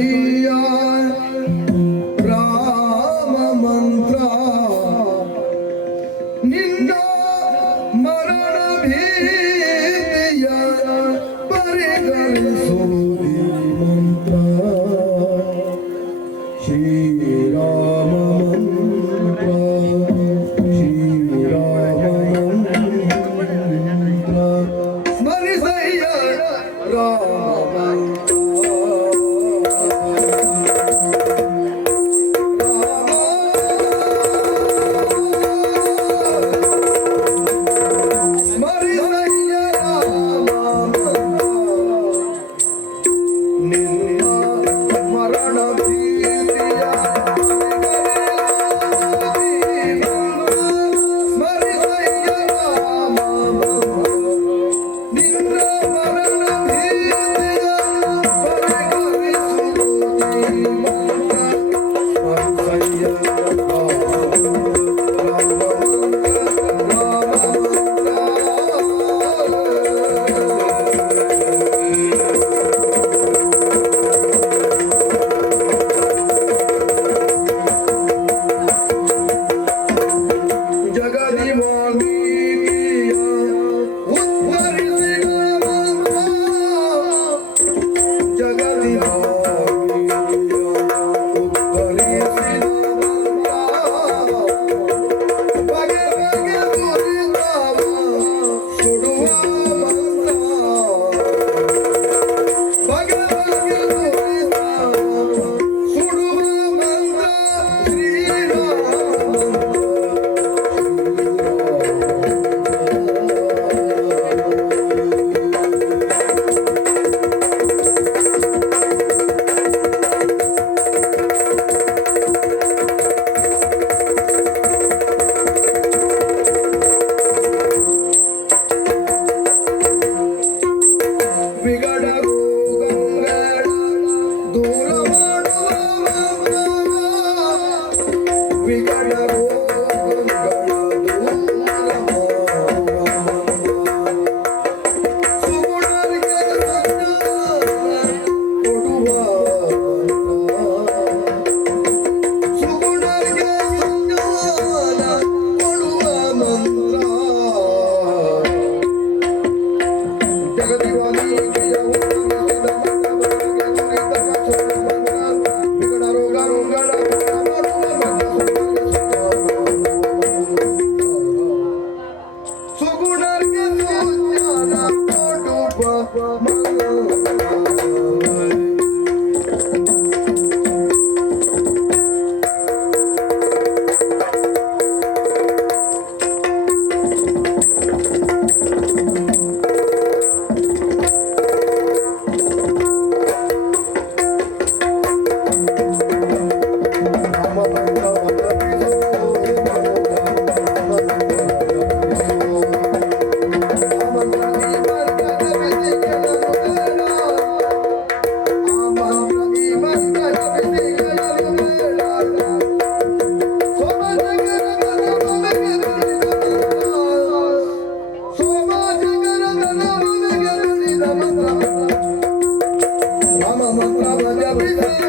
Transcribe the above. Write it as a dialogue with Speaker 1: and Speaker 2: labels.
Speaker 1: Maria. we got love. Whoa, whoa, whoa. Tava de abrir